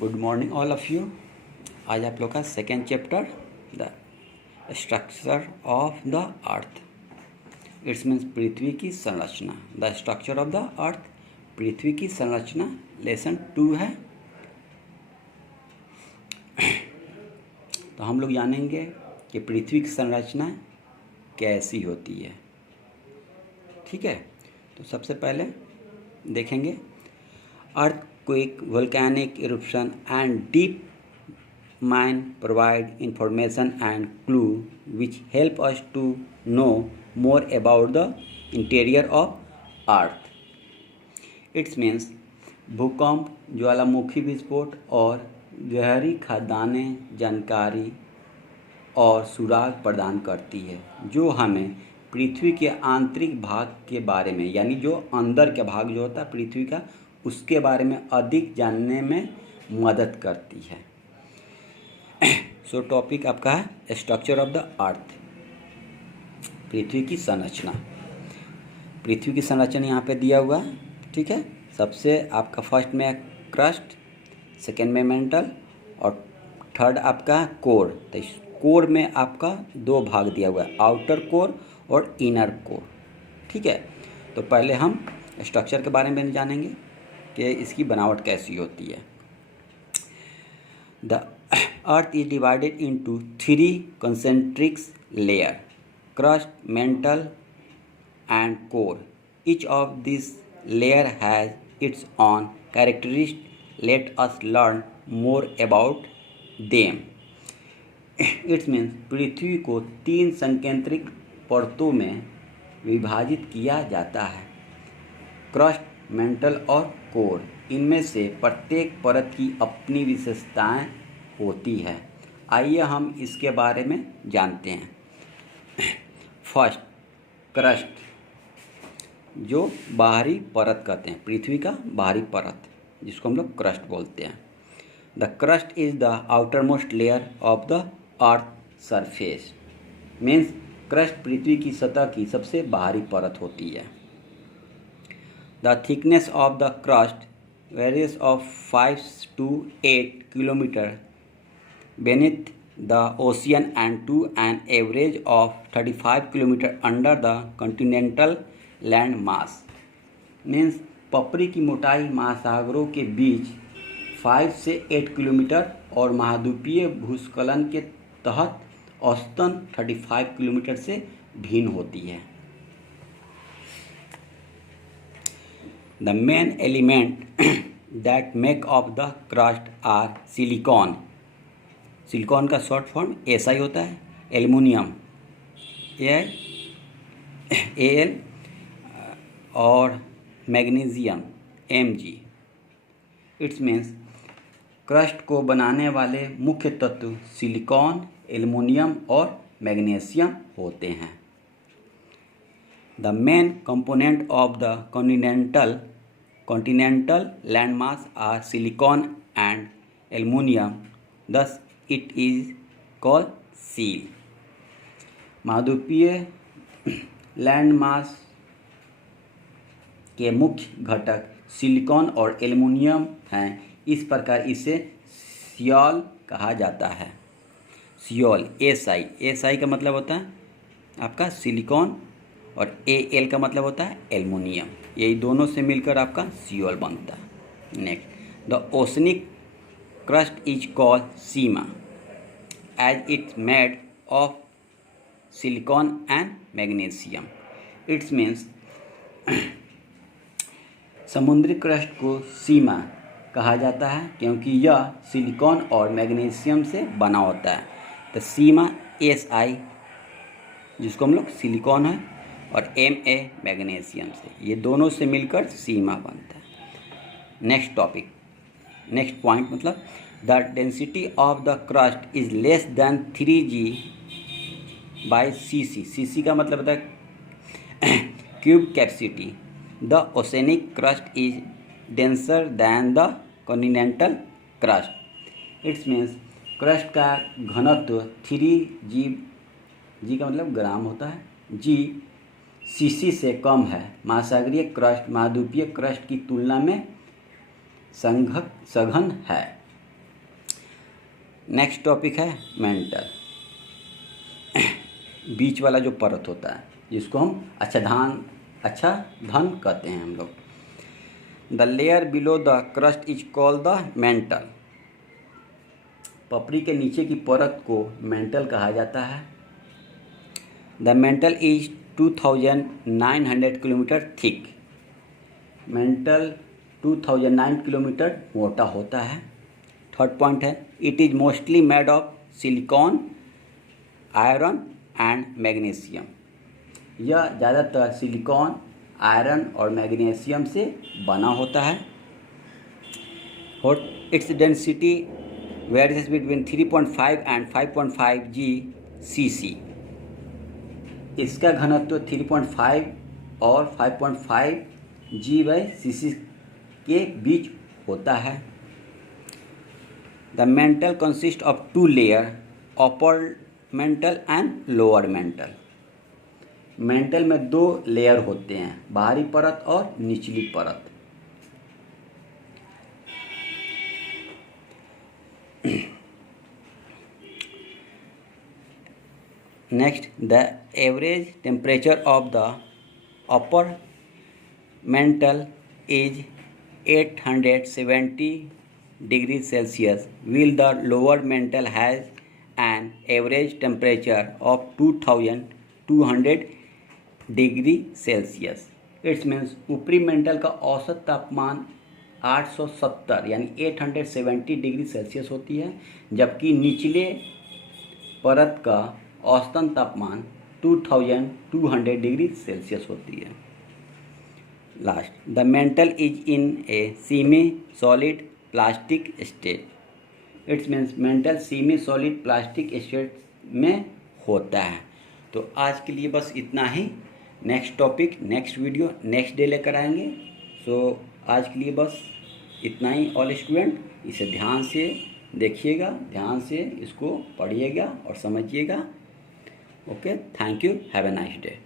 Good morning all of you. आज आप लोग का second chapter the structure of the earth. It's means पृथ्वी की संरचना। The structure of the earth, पृथ्वी की संरचना, लेसन 2 है। तो हम लोग जानेंगे कि पृथ्वी की संरचना कैसी होती है। ठीक है, तो सबसे पहले देखेंगे earthquake, volcanic eruption and deep mine provide information and clue which help us to know more about the interior of earth. It means भूकंप, ज्वालामुखी विस्फोट और गहरी खदानें जानकारी और सुराग प्रदान करती है जो हमें पृथ्वी के आंतरिक भाग के बारे में, यानी जो अंदर का भाग जो होता है पृथ्वी का, उसके बारे में अधिक जानने में मदद करती है। सो टॉपिक आपका है स्ट्रक्चर ऑफ द अर्थ, पृथ्वी की संरचना। पृथ्वी की संरचना यहाँ पे दिया हुआ है। ठीक है, सबसे आपका फर्स्ट में क्रस्ट, सेकेंड में मेंटल और थर्ड आपका कोर। तो इस कोर में आपका 2 भाग दिया हुआ है, आउटर कोर और इनर कोर। ठीक है, तो पहले हम स्ट्रक्चर के बारे में जानेंगे कि इसकी बनावट कैसी होती है। The earth is divided into 3 concentric layer, crust, mantle and core. Each of this layer has its own characteristic. Let us learn more about them. It's means पृथ्वी को 3 संकेंद्रिक परतों में विभाजित किया जाता है, क्रस्ट, मेंटल और कोर। इनमें से प्रत्येक परत की अपनी विशेषताएं होती है। आइए हम इसके बारे में जानते हैं। फर्स्ट, क्रस्ट, जो बाहरी परत कहते हैं, पृथ्वी का बाहरी परत, जिसको हम लोग क्रस्ट बोलते हैं। The crust is the outer most layer of the earth surface. Means crust पृथ्वी की सतह की सबसे बाहरी परत होती है। The thickness of the crust varies of 5 to 8 kilometer beneath the ocean and to an average of 35 kilometer under the continental land mass. Means पपरी की मोटाई महासागरों के बीच 5 से 8 किलोमीटर और महाद्वीपीय भूस्खलन के तहत औसतन 35 किलोमीटर से भिन्न होती है। The main element that make up the crust are silicon. Silicon का शॉर्ट फॉर्म SI होता है, एल्युमिनियम AL और magnesium Mg। It's means crust को बनाने वाले मुख्य तत्व सिलिकॉन, एल्युमिनियम और मैग्नीशियम होते हैं। The main component of the continental landmass are silicon and aluminium, thus it is called seal. महाद्वीपीय लैंडमास के मुख्य घटक सिलिकॉन और एल्युमिनियम हैं, इस प्रकार इसे सियोल कहा जाता है। सियोल SI का मतलब होता है आपका सिलिकॉन और AL का मतलब होता है एल्युमिनियम। यही दोनों से मिलकर आपका सियोल बनता है। Next, the oceanic crust is called sima as it's made of silicon and magnesium. It's means समुद्री क्रस्ट को सीमा कहा जाता है क्योंकि यह सिलिकॉन और मैग्नीशियम से बना होता है। तो सीमा SI, जिसको हम लोग सिलिकॉन है, और Ma मैग्नीशियम से, ये दोनों से मिलकर सीमा बनता है। नेक्स्ट टॉपिक, नेक्स्ट पॉइंट मतलब the density of the crust is less than 3G by Cc। Cc का मतलब होता है cube capacity. The oceanic crust is denser than the continental crust. It's means crust का घनत्व 3G, G का मतलब ग्राम होता है, G Cc से कम है। महासागरीय क्रस्ट महाद्वीपीय क्रस्ट की तुलना में सघन है। नेक्स्ट टॉपिक है मेंटल, बीच वाला जो परत होता है जिसको हम आच्छादन कहते हैं हम लोग। The layer below the crust is called the mental. पपड़ी के नीचे की परत को मेंटल कहा जाता है। The mantle is 2900 kilometre thick. Mental 2009 kilometre मोटा होता है। थर्ड पॉइंट है, it is mostly made of silicon, iron and magnesium. यह ज़्यादातर सिलिकॉन, आयरन और मैग्नीशियम से बना होता है। Its density varies between 3.5 and 5.5 G/cc। इसका घनत्व 3.5 और 5.5 G/cc के बीच होता है। The mental consist of 2 layer, upper mantle and lower mental. Mental में 2 लेयर होते हैं, बाहरी परत और निचली परत। Next, the average temperature of the upper mantle is 870 degrees Celsius, while the lower mantle has an average temperature of 2200 degree Celsius. It's means ऊपरी mental का औसत तापमान 870 यानी 870 डिग्री सेल्सियस होती है, जबकि निचले परत का औसतन तापमान 2200 डिग्री सेल्सियस होती है। Last, the mantle is in a semi solid plastic state. It's means mantle semi solid plastic state में होता है। तो आज के लिए बस इतना ही। Next topic, next video, next day लेकर आएंगे। सो आज के लिए बस इतना ही। ऑल स्टूडेंट इसे ध्यान से देखिएगा, ध्यान से इसको पढ़िएगा और समझिएगा। Okay, thank you, have a nice day.